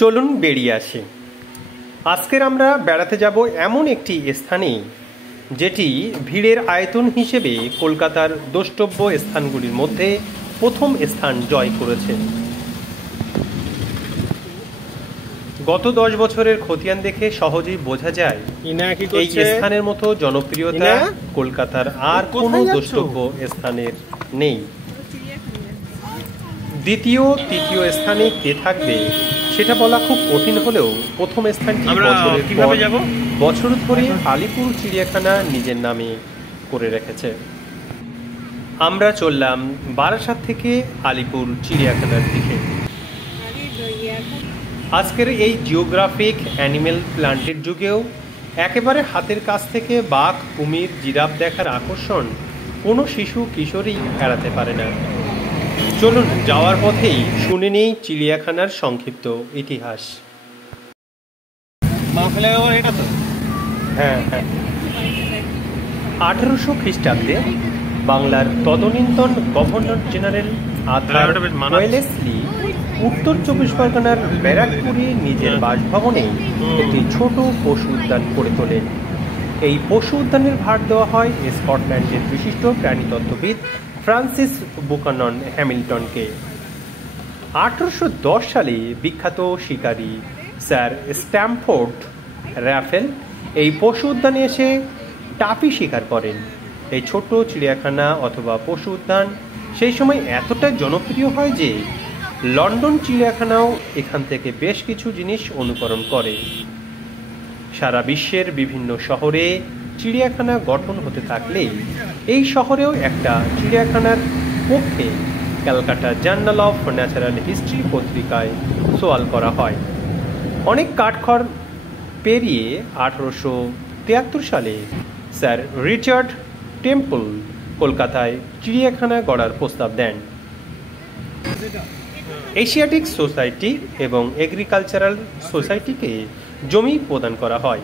চলুন বেরিয়ে আসি। আজকের আমরা বেড়াতে যাব এমন একটি স্থানে যেটি ভিড়ের আয়তন হিসেবে কলকাতার দ্রষ্টব্য স্থানগুলির মধ্যে প্রথম স্থান জয় করেছে। গত 10 বছরের খতিয়ান দেখে সহজেই বোঝা যায় এই স্থানের মতো জনপ্রিয়তা কলকাতার আর কোনো দ্রষ্টব্য স্থানের নেই। দ্বিতীয় তৃতীয় স্থানে কে থাকবে সেটা বলা খুব কঠিন হলেও প্রথম স্থানটি বছর ধরে আলিপুর চিড়িয়াখানা নিজের নামে করে রেখেছে। আমরা চললাম বারাসাত থেকে আলিপুর চিড়িয়াখানার দিকে। আজকের এই জিওগ্রাফিক অ্যানিমেল প্ল্যান্টের যুগেও একেবারে হাতের কাছ থেকে বাঘ, কুমির, জিরাফ দেখার আকর্ষণ কোনো শিশু কিশোরী এড়াতে পারে না। চলুন যাওয়ার পথেই শুনে নিই চিড়িয়াখানার সংক্ষিপ্ত ইতিহাস। হ্যাঁ, 1800 খ্রিস্টাব্দে বাংলার তদনীন্তন গভর্নর জেনারেল আর্থার ওয়েলেসলি উত্তর 24 পরগনার ব্যারাকপুরে নিজের বাসভবনে একটি ছোট পশু উদ্যান করে তোলেন। এই পশু উদ্যানের ভার দেওয়া হয় স্কটল্যান্ডের বিশিষ্ট প্রাণীতত্ত্ববিদ ফ্রান্সিস বুকানন হ্যামিল্টনকে। 1810 সালে বিখ্যাত শিকারী স্যার স্ট্যামফোর্ড র্যাফেল এই পশু উদ্যানে এসে টাপি শিকার করেন। এই ছোট চিড়িয়াখানা অথবা পশু উদ্যান সেই সময় এতটা জনপ্রিয় হয় যে লন্ডন চিড়িয়াখানাও এখান থেকে বেশ কিছু জিনিস অনুকরণ করে। সারা বিশ্বের বিভিন্ন শহরে চিড়িয়াখানা গঠন হতে থাকলে এই শহরেও একটা চিড়িয়াখানার পক্ষে Calcutta journal of natural history পত্রিকায় সওয়াল করা হয়। অনেক কাঠখড় পেরিয়ে 1873 সালে স্যার রিচার্ড টেম্পল কলকাতায় চিড়িয়াখানা গড়ার প্রস্তাব দেন। এশিয়াটিক সোসাইটি এবং এগ্রিকালচারাল সোসাইটিকে জমি প্রদান করা হয়।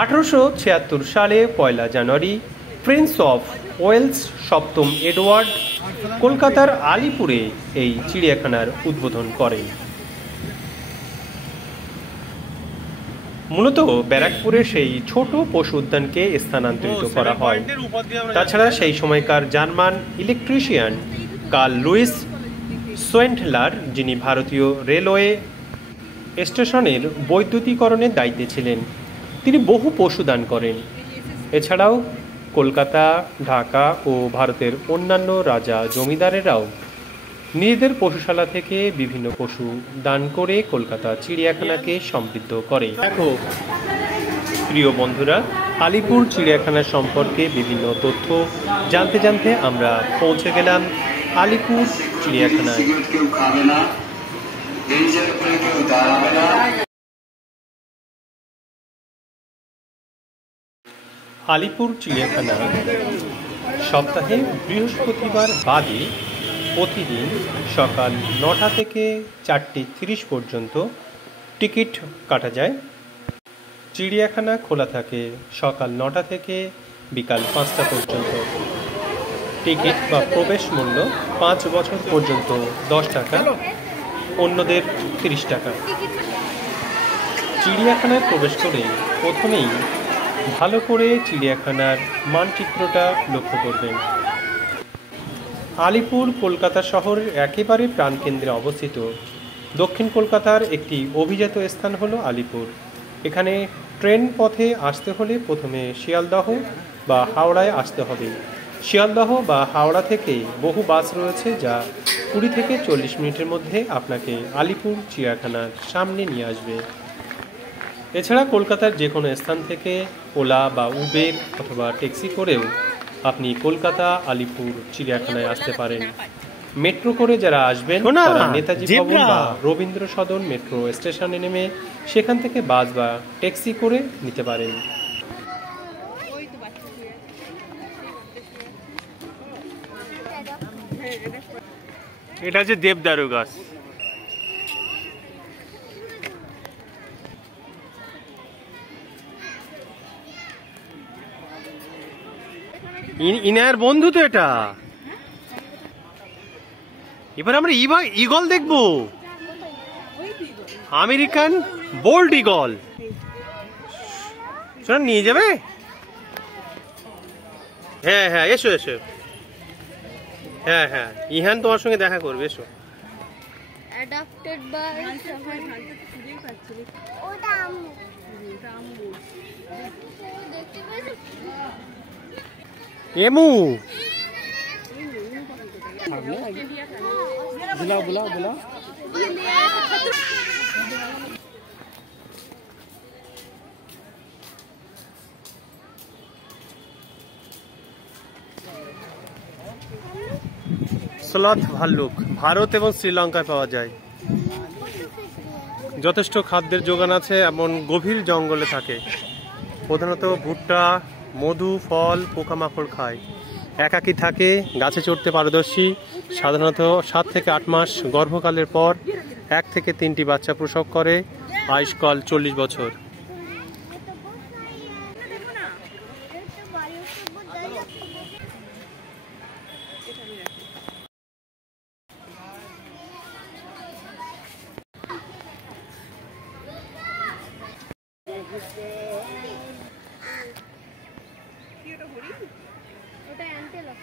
1876 সালে 1 জানুয়ারি প্রিন্স অফ ওয়েলস সপ্তম এডওয়ার্ড কলকাতার আলিপুরে এই চিড়িয়াখানার উদ্বোধন করেন। মূলত ব্যারাকপুরে সেই ছোট পশু উদ্যানকে স্থানান্তরিত করা হয়। তাছাড়া সেই সময়কার জার্মান ইলেকট্রিশিয়ান কার্ল লুইস সোয়েন্টলার, যিনি ভারতীয় রেলওয়ে স্টেশনের বৈদ্যুতিকরণের দায়িত্বে ছিলেন, তিনি বহু পশু দান করেন। এছাড়াও কলকাতা, ঢাকা ও ভারতের অন্যান্য রাজা জমিদারেরাও নিজেদের পশুশালা থেকে বিভিন্ন পশু দান করে কলকাতা চিড়িয়াখানাকে সমৃদ্ধ করে। প্রিয় বন্ধুরা, আলিপুর চিড়িয়াখানা সম্পর্কে বিভিন্ন তথ্য জানতে জানতে আমরা পৌঁছে গেলাম আলিপুর চিড়িয়াখানায়। আলিপুর চিড়িয়াখানা সপ্তাহে বৃহস্পতিবার বাদে প্রতিদিন সকাল 9টা থেকে 4:30 পর্যন্ত টিকিট কাটা যায়। চিড়িয়াখানা খোলা থাকে সকাল 9টা থেকে বিকাল 5টা পর্যন্ত। টিকিট বা প্রবেশ মূল্য 5 বছর পর্যন্ত 10 টাকা, অন্যদের 30 টাকা। চিড়িয়াখানায় প্রবেশ করে প্রথমেই ভালো করে চিড়িয়াখানার মানচিত্রটা লক্ষ্য করবেন। আলিপুর কলকাতা শহরের একেবারে প্রাণকেন্দ্রে অবস্থিত। দক্ষিণ কলকাতার একটি অভিজাত স্থান হলো আলিপুর। এখানে ট্রেন পথে আসতে হলে প্রথমে শিয়ালদহ বা হাওড়ায় আসতে হবে। শিয়ালদহ বা হাওড়া থেকে বহু বাস রয়েছে যা 20 থেকে 40 মিনিটের মধ্যে আপনাকে আলিপুর চিড়িয়াখানার সামনে নিয়ে আসবে। এছাড়া কলকাতার যে কোনো স্থান থেকে ওলা বা উবের অথবা ট্যাক্সি করেও আপনি কলকাতা আলিপুর চিড়িয়াখানায় আসতে পারেন। মেট্রো করে যারা আসবেন তারা নেতাজি ভবন বা রবীন্দ্র সদন মেট্রো স্টেশনে নেমে সেখান থেকে বাস বা ট্যাক্সি করে নিতে পারেন। এটা হচ্ছে দেবদারু গাছ। ইনার বন্ধু তো এটা। এবার আমরা ইগল দেখবো। American bald eagle. শোনা নিয়ে যাবে? হ্যাঁ হ্যাঁ, এসো এসো। হ্যাঁ হ্যাঁ, ইহান তোমার সঙ্গে দেখা করবে, এসো। অ্যাডাপ্টেড বাই ওটা আম্মু। দেখতে পাচ্ছ? এমু बुलाओ बुलाओ बुलाओ। স্লথ ভাল্লুক ভারত এবং শ্রীলঙ্কায় পাওয়া যায়। যথেষ্ট খাদ্যের যোগান আছে, এমন গভীর জঙ্গলে থাকে। প্রধানত ভুট্টা, মধু, ফল, পোকামাকড় খায়। একাকী থাকে, গাছে চড়তে পারদর্শী। সাধারণত 7 থেকে 8 মাস গর্ভকালের পর 1 থেকে 3টি বাচ্চা প্রসব করে। আয়ুষ্কাল 40 বছর। ওটা অ্যান্টেলপ।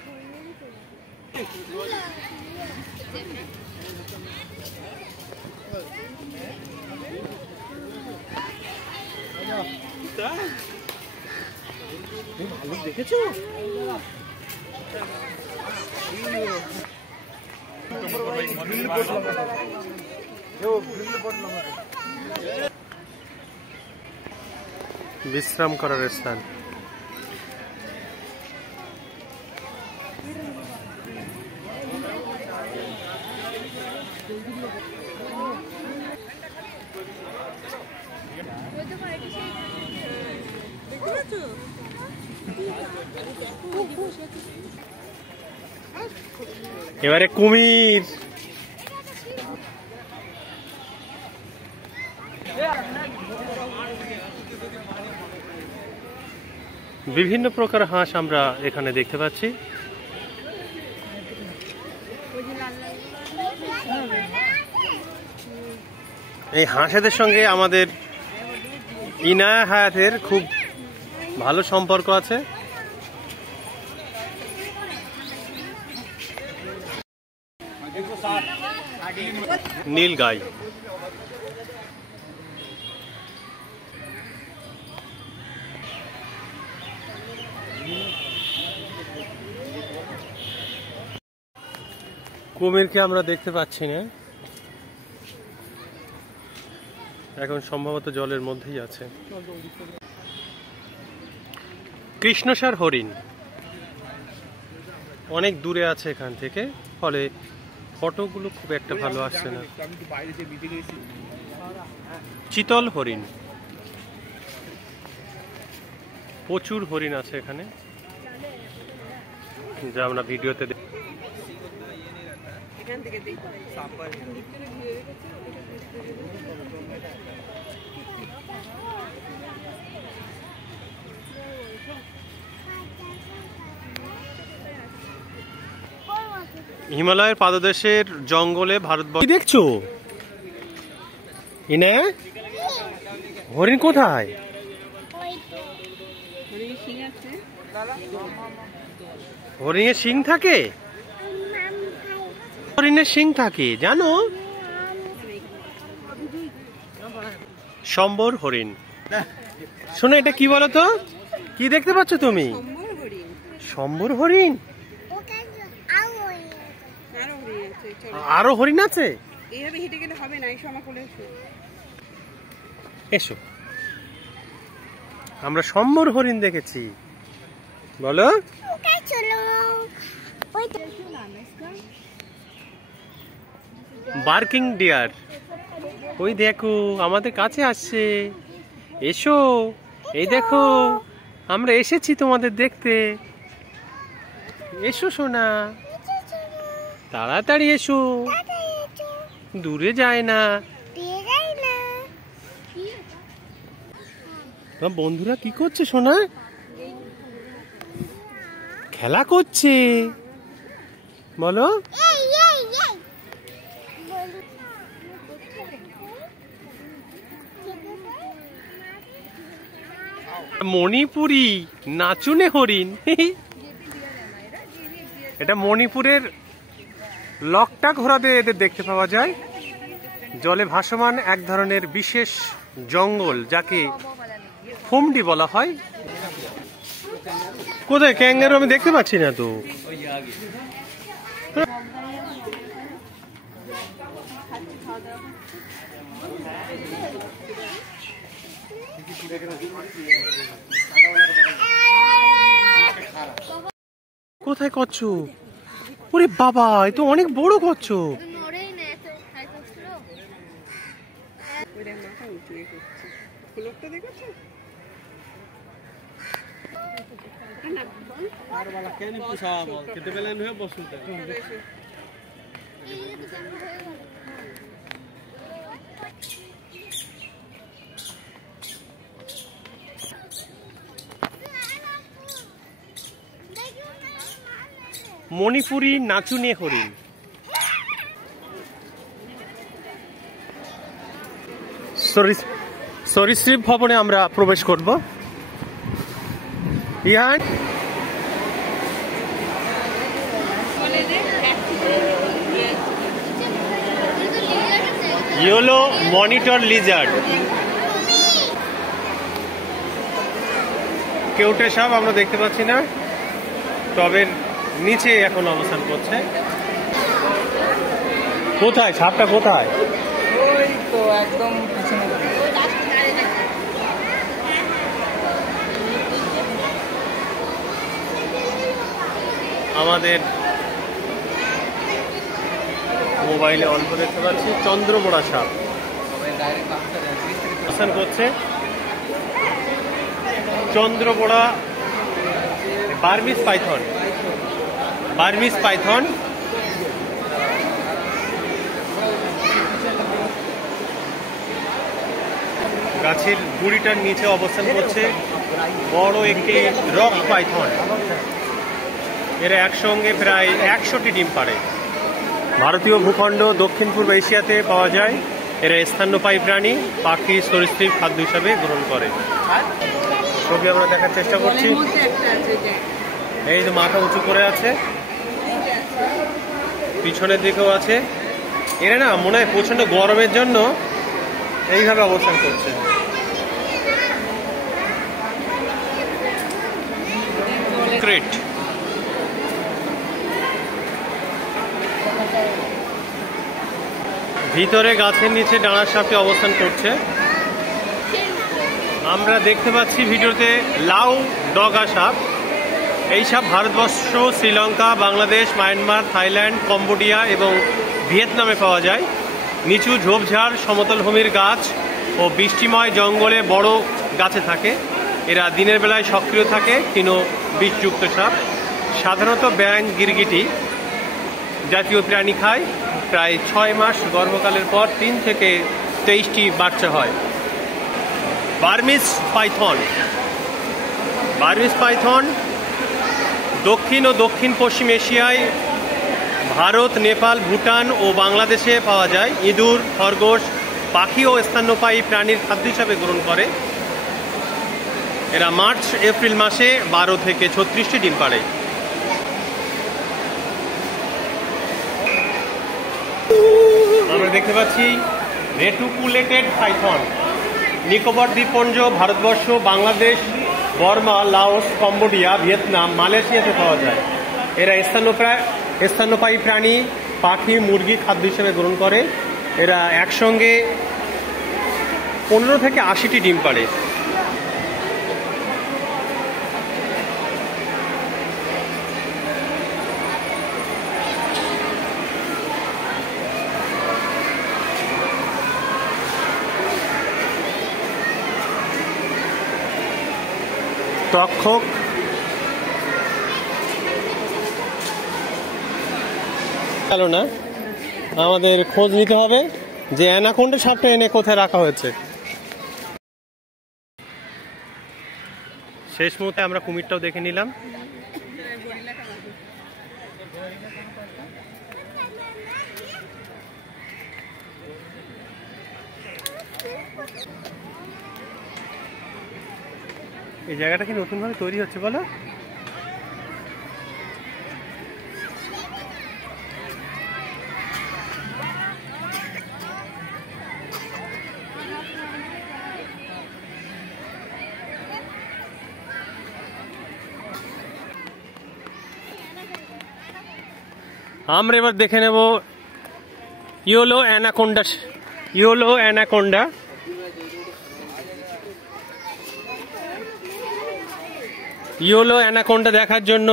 ভাল্লুক দেখেছো? বিশ্রাম করার স্থান। এবারে কুমির। বিভিন্ন প্রকার হাঁস আমরা এখানে দেখতে পাচ্ছি। এই হাঁসেদের সঙ্গে আমাদের ইনায়া হায়াতের খুব ভালো সম্পর্ক আছে। নীল গাই। কুমিরকে আমরা দেখতে পাচ্ছি না, এখন সম্ভবত জলের মধ্যেই আছে। কৃষ্ণসার হরিণ অনেক দূরে আছে এখান থেকে, ফলে ফটোগুলো খুব একটা ভালো আসছে না। চিতল হরিণ, প্রচুর হরিণ আছে এখানে, যা আমরা ভিডিওতে দেখি। হিমালয়ের পাদদেশের জঙ্গলে ভারতবর্ষ দেখছো? ইনা হরিণ কোথায়? হরিণের শিং থাকে, হরিণের শিং থাকে জানো? সম্বর হরিণ। শোনো, এটা কি বলো তো? কি দেখতে পাচ্ছ তুমি? সম্বর হরিণ। আরো হরিণ আছে? এসো, আমরা সম্বর হরিণ দেখেছি। বলো। বার্কিং ডিয়ার, ওই দেখো আমাদের কাছে আসছে। এসো, এই দেখো আমরা এসেছি তোমাদের দেখতে। এসো সোনা, তাড়াতাড়ি এসো, দূরে যায় না। বন্ধুরা কি করছে সোনা? খেলা করছে। বলো। মণিপুরি নাচুনে হরিণ। এটা মণিপুরের লকটা ঘোড়াতে এদের দেখতে পাওয়া যায়। জলে ভাসমান এক ধরনের বিশেষ জঙ্গল যাকে ফুমডি বলা হয়। কোথায় ক্যাঙ্গারু আমি দেখতে পাচ্ছি না তো। কোথায় কচ্ছপ? ওরে বাবা, এ তো অনেক বড় কচ্ছপ। নড়েই না, এত হাই করছিল। মণিপুরি নাচুনে হরিণ। সরীসৃপ ভবনে আমরা প্রবেশ করব। Ihan yellow monitor Lizaad. কেউটে সাপ আমরা দেখতে পাচ্ছি না, টবের নিচে এখন অবস্থান করছে। কোথায় সাপটা? কোথায়? ওই তো একদম পিছনে। আমাদের মোবাইলে অল্প দেখতে পাচ্ছি চন্দ্রবোড়া সাপ অবস্থান করছে। চন্দ্রবোড়া বার্মিজ পাইথন। বার্মিজ পাইথন গাছের গুড়িটার নিচে অবস্থান করছে বড় একটি রক পাইথন। এরা একসঙ্গে প্রায় 100টি ডিম পাড়ে। ভারতীয় ভূখণ্ড দক্ষিণ পূর্ব এশিয়াতে পাওয়া যায়। এরা স্তন্যপায়ী প্রাণী, পাখি, সরীসৃপ খাদ্য হিসাবে গ্রহণ করে। ছবি আমরা দেখার চেষ্টা করছি। এই যে মাথা উঁচু করে আছে, পিছনের দিকেও আছে। এরা না মনে হয় প্রচন্ড গরমের জন্য এইভাবে অবস্থান করছে। ক্রেট ভিতরে গাছের নিচে ডাঙার সাপটি অবস্থান করছে। আমরা দেখতে পাচ্ছি ভিডিওতে লাউ ডগা সাপ। এই সাপ Bharatvarsha, Sri Lanka, Bangladesh, Myanmar, Thailand, Cambodia এবং ভিয়েতনামে পাওয়া যায়। নিচু ঝোপঝাড়, সমতল ভূমির গাছ ও বৃষ্টিময় জঙ্গলে বড় গাছে থাকে। এরা দিনের বেলায় সক্রিয় থাকে, ক্ষীণ বিষযুক্ত সাপ। সাধারণত ব্যাঙ, গিরগিটি জাতীয় প্রাণী খায়। প্রায় 6 মাস গর্ভকালের পর 3 থেকে 23টি বাচ্চা হয়। Burmese Python. বার্মিজ পাইথন দক্ষিণ ও দক্ষিণ পশ্চিম এশিয়ায় ভারত, নেপাল, ভুটান ও বাংলাদেশে পাওয়া যায়। ইঁদুর, খরগোশ, পাখি ও স্তন্যপায়ী প্রাণীর খাদ্য হিসাবে গ্রহণ করে। এরা মার্চ এপ্রিল মাসে 12 থেকে 36টি ডিম পাড়ে। আমরা দেখতে পাচ্ছি রেটুকুলেটেড পাইথন। নিকোবর দ্বীপপুঞ্জ, Bharatvarsha, Bangladesh, Burma, Laos, Cambodia, Vietnam, মালয়েশিয়াতে পাওয়া যায়। এরা স্তন্যপায়ী প্রাণী, পাখি, মুরগি খাদ্য হিসেবে গ্রহণ করে। এরা একসঙ্গে 15 থেকে 80টি ডিম পাড়ে। তক্ষক গেল না, আমাদের খোঁজ নিতে হবে যে অ্যানাকোন্ডা সাপটা এনে কোথায় রাখা হয়েছে। শেষ মুহূর্তে আমরা কুমিরটাও দেখে নিলাম। এই জায়গাটা কি নতুন ভাবে তৈরি হচ্ছে বলো? আমরা এবার দেখে নেব yellow anaconda. Yellow anaconda yellow anaconda দেখার জন্য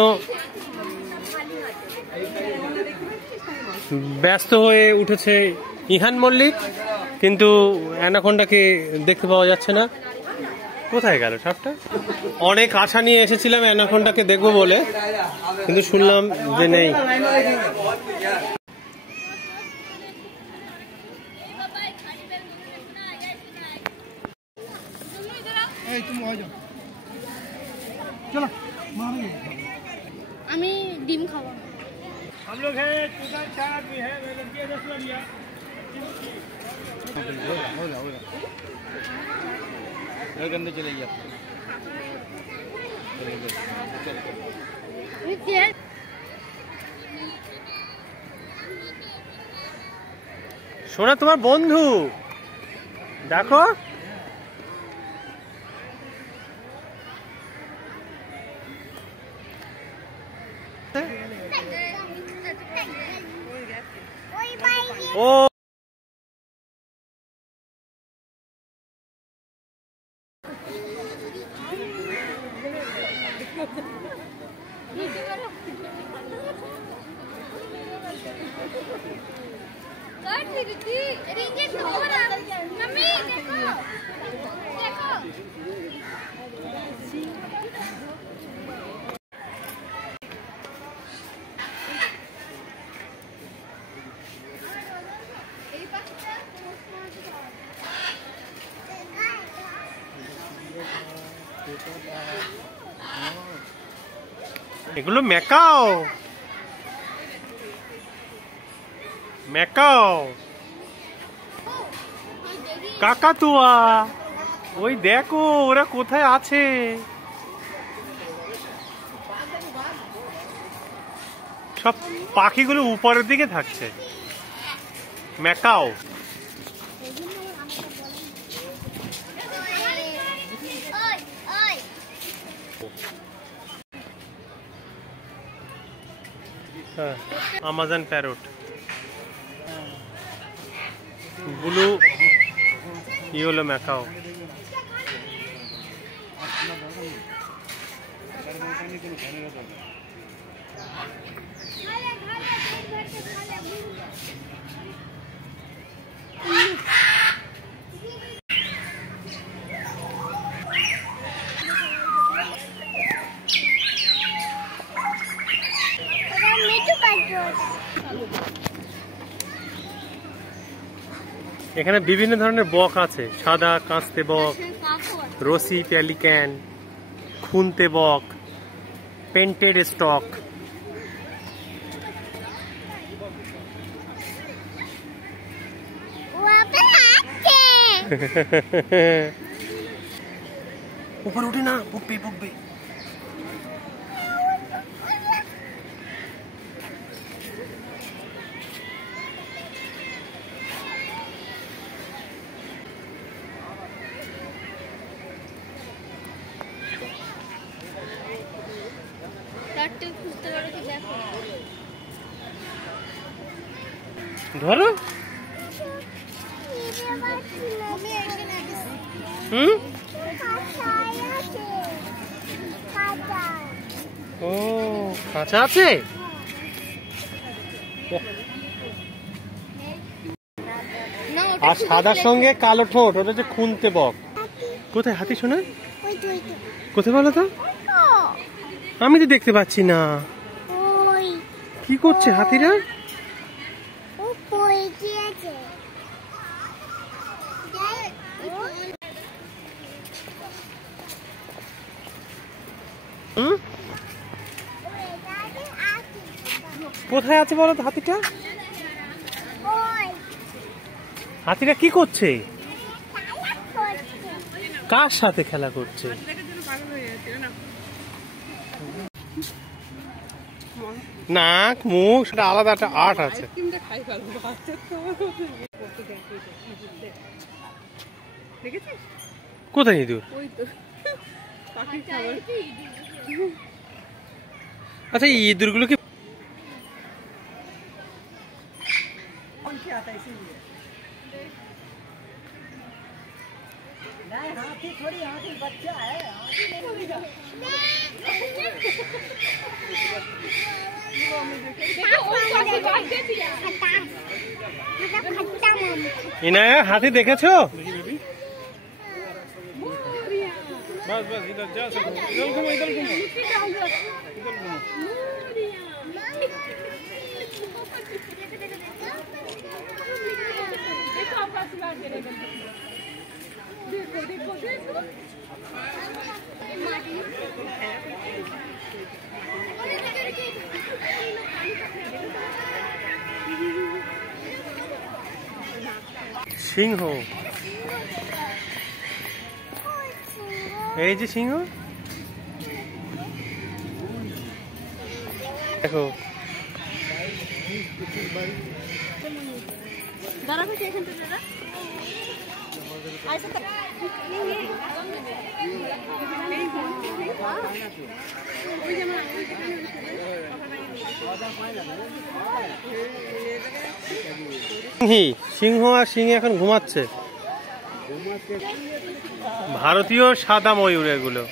ব্যস্ত হয়ে উঠেছে ইহান মল্লিক, কিন্তু অ্যানাকোন্ডাকে দেখতে পাওয়া যাচ্ছে না। কোথায় গেল সাপটা? অনেক আশা নিয়ে এসেছিলাম অ্যানাকোন্ডাকে দেখবো বলে, কিন্তু শুনলাম যে নেই। আমি ডিম খাবো। हम लोग है चिकन चाट भी है, लड़की 10 लिया। गंदे चलेगी শোনা তোমার বন্ধু দেখো, ও मम्मी देखो देखो এগুলো ম্যাকাও। ম্যাকাও কাকাতুয়া, ওই দেখো ওরা কোথায় আছে। সব পাখিগুলো উপরের দিকে থাকছে। ম্যাকাও হ্যাঁ, Amazon parrot, blue yellow macaw. এখানে বিভিন্ন ধরনের বক আছে, সাদা কাঁচতে বক, রসি প্যালিক্যান, খুনতে বক, পেন্টেড স্টক। উপরে উঠে না, বকবে বকবে। ধরো ও খাঁচা আছে। আর সাদার সঙ্গে কালো ঠোঁট, ওটা হচ্ছে খুনতে বক। কোথায় হাতি শোনা? কোথায় বলো তো? আমি তো দেখতে পাচ্ছি না। কি করছে হাতিরা? কোথায় আছে বলো তো হাতিটা? হাতিটা কি করছে? কার সাথে খেলা করছে? নাক মুখ সেটা আলাদা একটা আর্ট আছে। কোথায় ইঁদুর? আচ্ছা এই ইঁদুরগুলো কি हाथी थोड़ी हाथी बच्चा है ইনায়া হাতি দেখেছো? बस बस इधर जा सको, इधर घूमो इधर घूमो इधर घूमो। देखो देखो देखो সিংহ, এই যে সিংহ দেখো। दादा को स्टेशन पे दादा ऐसा সিংহ আর সিংহ এখন ঘুমাচ্ছে। ভারতীয় সাদা ময়ূর এগুলো।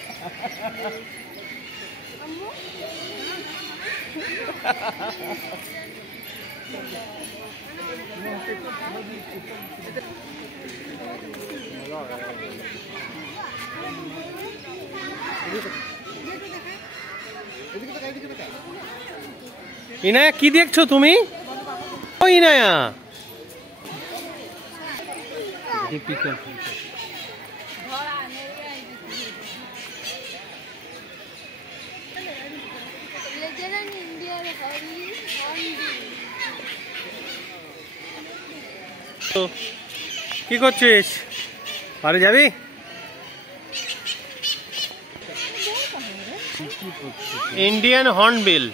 ইনায়া কি দেখছো তুমি? ও ইনায়া কি করছিস? বাড়ি যাবি? Indian hornbill.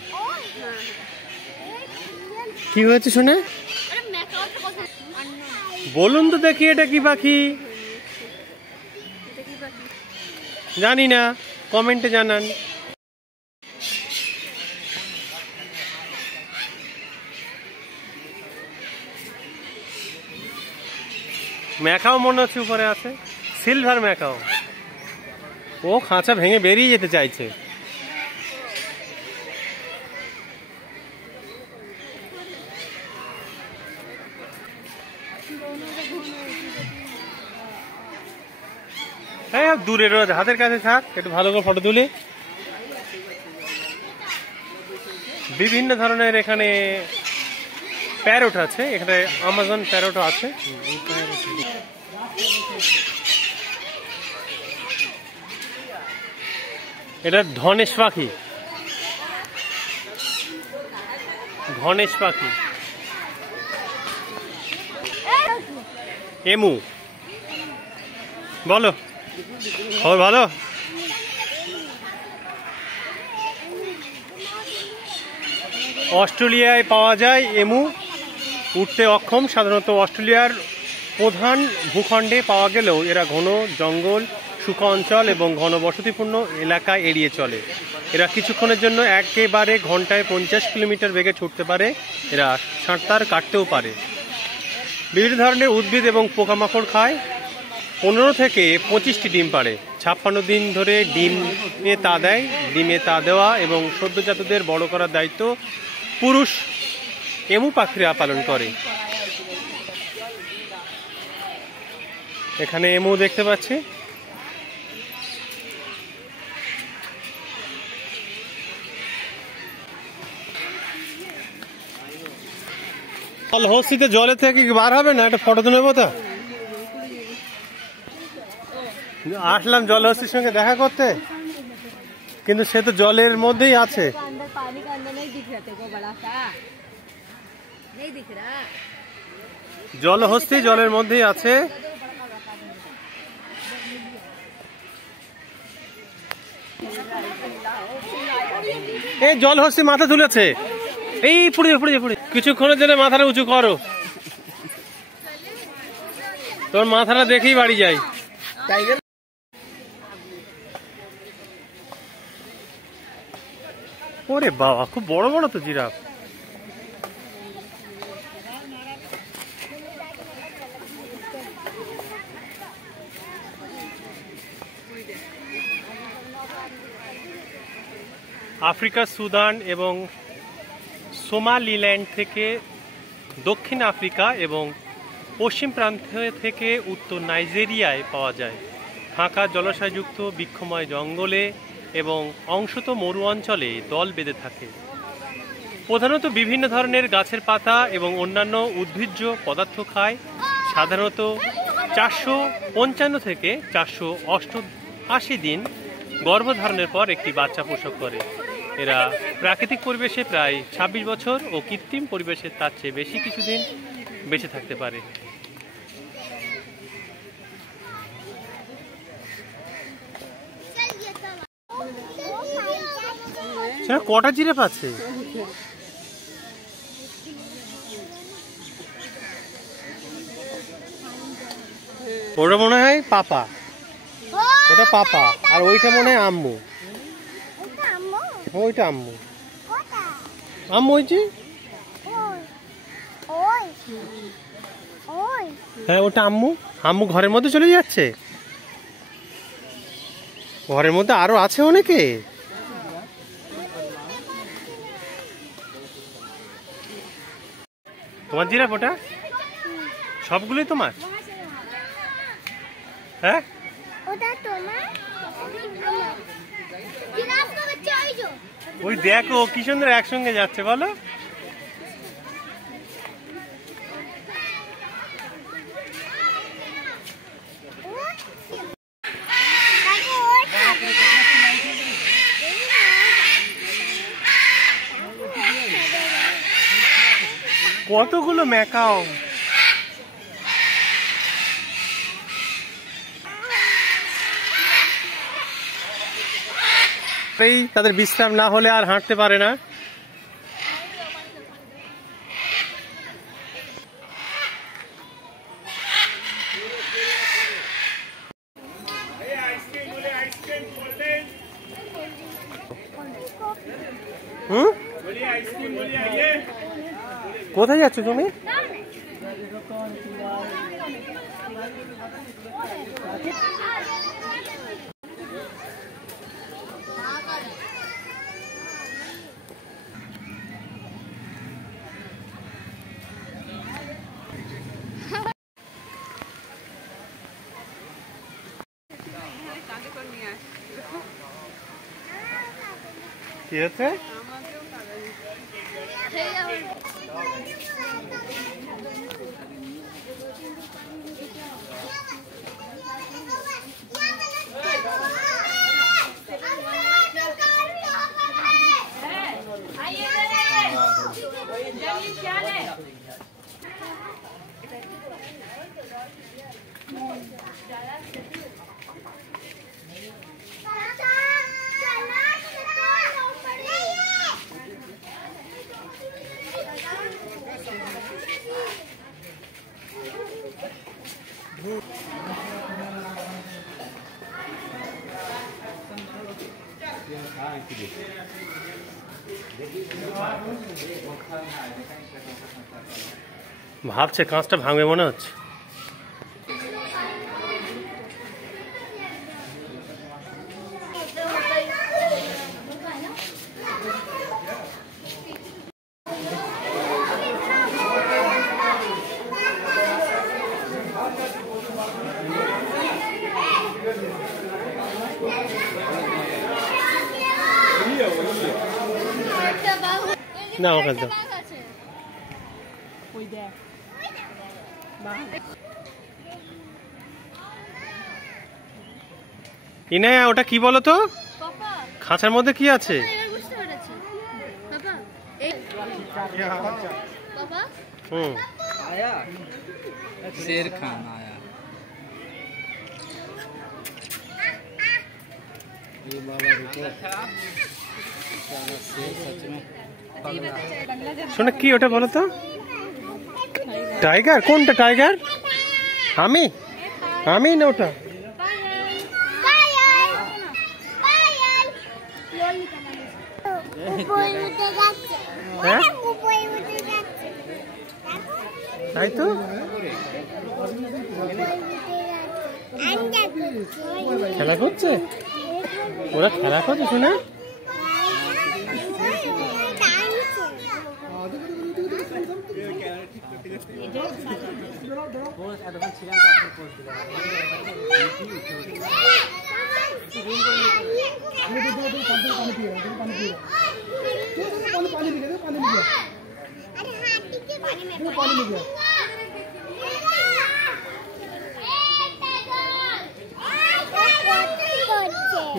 কি হয়েছে শুনে? বলুন তো দেখি এটা কি পাখি? জানি না, কমেন্টে জানান। ম্যাকাও মনে হচ্ছে উপরে আছে, সিলভার ম্যাকাও। ও খাঁচা ভেঙে বেরিয়ে যেতে চাইছে। হ্যাঁ দূরে রোজ হাতের কাছে থাক, একটু ভালো করে ফটো তুলি। বিভিন্ন ধরনের এখানে প্যারট আছে, এখানে আমাজন প্যারটও আছে। এটা ধনেশ পাখি, ধনেশ পাখি। এমু, বলো খবর ভালো? অস্ট্রেলিয়ায় পাওয়া যায় এমু, উঠতে অক্ষম। সাধারণত অস্ট্রেলিয়ার প্রধান ভূখণ্ডে পাওয়া গেলেও এরা ঘন জঙ্গল, শুষ্ক অঞ্চল এবং ঘনবসতিপূর্ণ এলাকায় এড়িয়ে চলে। এরা কিছুক্ষণের জন্য একেবারে ঘন্টায় 50 কিলোমিটার বেগে ছুটতে পারে। এরা সাঁতার কাটতেও পারে। বিভিন্ন ধরনের উদ্ভিদ এবং পোকামাকড় খায়। 15 থেকে 25টি ডিম পাড়ে। 56 দিন ধরে ডিমে তা দেয়। ডিমে তা দেওয়া এবং সদ্যজাতদের বড় করার দায়িত্ব পুরুষ এমু পাখিরা পালন করে। এখানে এমু দেখতে পাচ্ছি। হস্তিতে জলে থেকে বার হবে না, একটা ফটো তুলে নেবো। তো আসলাম জলহস্তির সঙ্গে দেখা করতে, কিন্তু সে তো জলের মধ্যেই আছে। জলহস্তি জলের মধ্যেই আছে। এই জল হচ্ছে মাথা তুলেছে, এই পড়ে পড়ে পড়ে। কিছুক্ষণের জন্য মাথাটা উঁচু করো, তোর মাথাটা দেখেই বাড়ি যাই। ওরে বাবা, খুব বড় বড় তো জিরাফ। আফ্রিকার সুদান এবং সোমালিল্যান্ড থেকে দক্ষিণ আফ্রিকা এবং পশ্চিম প্রান্ত থেকে উত্তর নাইজেরিয়ায় পাওয়া যায়। ফাঁকা জলাশয়যুক্ত বৃক্ষময় জঙ্গলে এবং অংশত মরু অঞ্চলে দল বেঁধে থাকে। প্রধানত বিভিন্ন ধরনের গাছের পাতা এবং অন্যান্য উদ্ভিজ্জ পদার্থ খায়। সাধারণত 455 থেকে 488 দিন গর্ভধারণের পর একটি বাচ্চা প্রসব করে। এরা প্রাকৃতিক পরিবেশে প্রায় 26 বছর ও কৃত্রিম পরিবেশে তার চেয়ে বেশি কিছুদিন বেঁচে থাকতে পারে। কটা জিরাফ আছে? ওটা মনে হয় পাপা, ওটা পাপা, আর ওইটা মনে হয় আম্মু। ওইটা আম্মু, আম্মু হয়েছে। হ্যাঁ ওটা আম্মু। আম্মু ঘরের মধ্যে চলে যাচ্ছে। ঘরের মধ্যে আরো আছে অনেকে। তোমার জিরাফ ওটা? সবগুলোই তোমার? হ্যাঁ ওই দেখো কি সুন্দর একসঙ্গে যাচ্ছে বলো। কতগুলো ম্যাকাও। তাদের বিশ্রাম না হলে আর হাঁটতে পারে না। কোথায় যাচ্ছ তুমি? কি হচ্ছে? ভাবছে কাঁচটা ভাঙবে মনে হচ্ছে। না ওখানে দাও। ইনায়া ওটা কি বলো তো? খাঁচার মধ্যে কি আছে? आया शेर खान आया। ये बाबा रुको। শোনা কি ওটা বলো তো? টাইগার? কোনটা টাইগার? আমি আমি না ওটা? হ্যাঁ তাই তো, খেলা করছে ওরা, খেলা করছে শোনা।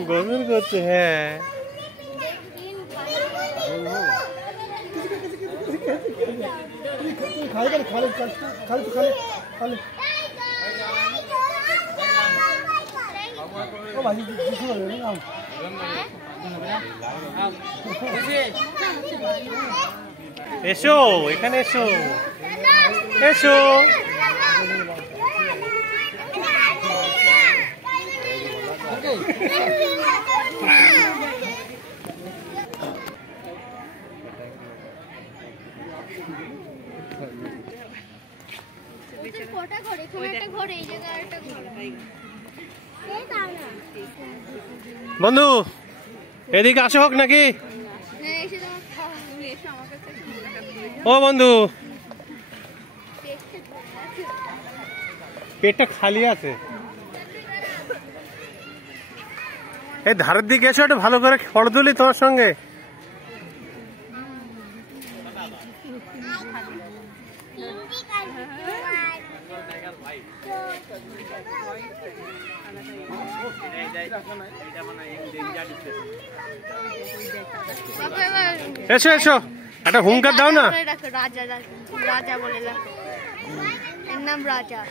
গোসল করছে, হ্যাঁ। এসো এখানে, এসো এসো। বন্ধু এদিকে আসা হোক নাকি? ও বন্ধু, পেটটা খালি আছে, এই ধারের দিকে এসো, একটু ভালো করে ফটো তুলি তোমার সঙ্গে। এসো এসো, একটা হুঙ্কার দাও না। রাজা রাজা বলে এর নাম রাজা,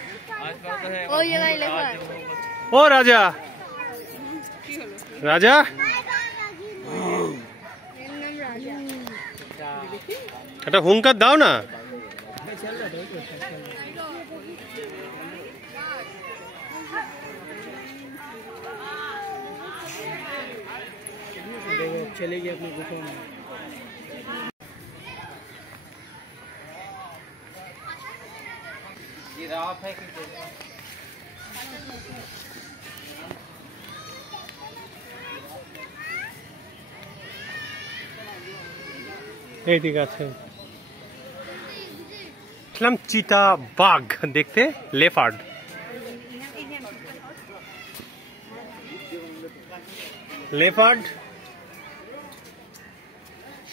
ওই জায়গায় লেখা। ও রাজা, রাজা এর নাম রাজা। একটা হুঙ্কার দাও না। चले गए अपने गुफा में। जिराफ है कि এইদিকে আছে, চিতা বাঘ দেখতে, লেপার্ড। লেপার্ড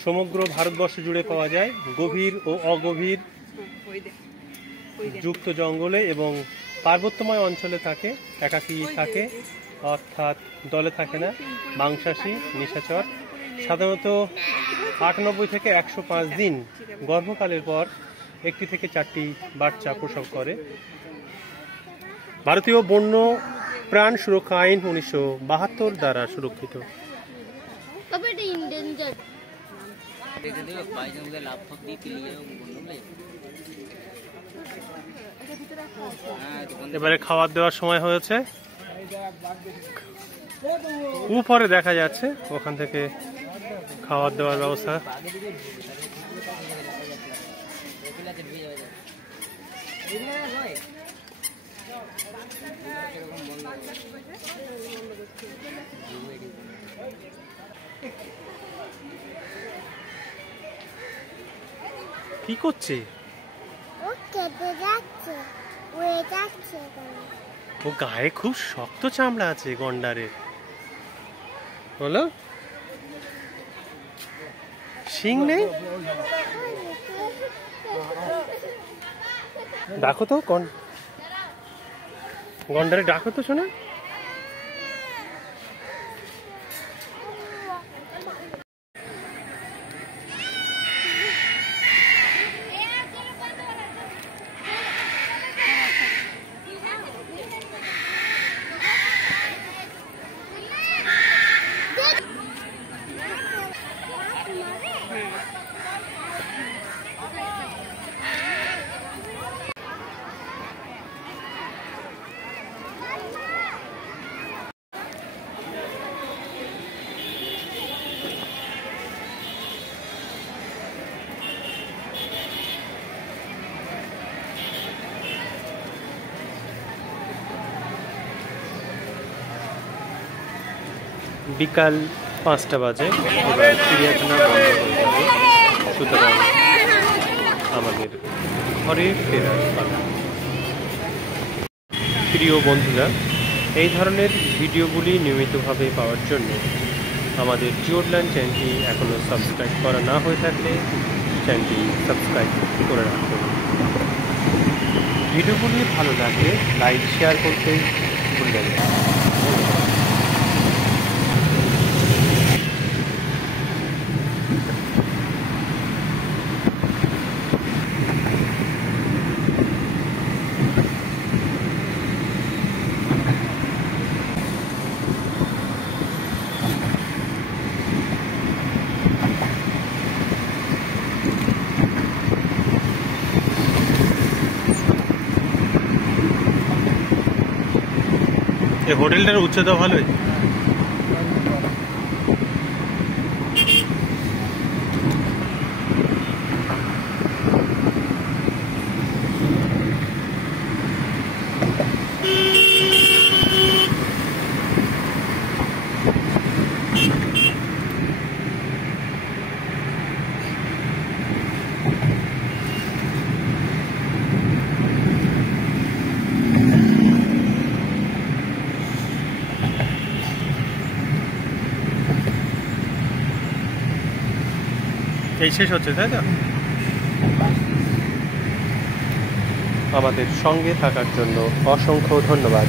সমগ্র ভারতবর্ষ জুড়ে পাওয়া যায়, গভীর ও অগভীর যুক্ত জঙ্গলে এবং পার্বত্যময় অঞ্চলে থাকে, একাকী থাকে, অর্থাৎ দলে থাকে না, মাংসাশী, নিশাচর। সাধারণত ৯৮ থেকে ১০৫ দিন গর্ভকালের পর ১টি থেকে ৪টি বাচ্চা প্রসব করে। ভারতীয় বন্য প্রাণ সুরক্ষা আইন ১৯৭২ দ্বারা সুরক্ষিত। এবারে খাবার দেওয়ার সময় হয়েছে, উপরে দেখা যাচ্ছে, ওখান থেকে খাবার দেওয়ার ব্যবস্থা। কি করছে ও? কেটে যাচ্ছে, উড়ে যাচ্ছে। ও গায়ে খুব শক্ত চামড়া আছে গন্ডারের, বলো শিং নেই। ডাকো তো গন্ডারে, ডাকো তো শোনা। বিকাল 5টা বাজে, এবার চিড়িয়াখানা বন্ধ হয়ে যাবে, সুতরাং আমাদের ঘরে ফেরার পালা। প্রিয় বন্ধুরা, এই ধরনের ভিডিওগুলি নিয়মিতভাবে পাওয়ার জন্য আমাদের জিওরল্যান্ড চ্যানেলটি এখনও সাবস্ক্রাইব করা না হয়ে থাকলে চ্যানেলটি সাবস্ক্রাইব করে রাখুন। ভিডিওগুলি ভালো লাগলে লাইক শেয়ার করতে ভুলবেন না। এই হোটেলটার উচ্চতা ভালোই। এই শেষ হচ্ছে, তাই তো? আমাদের সঙ্গে থাকার জন্য অসংখ্য ধন্যবাদ।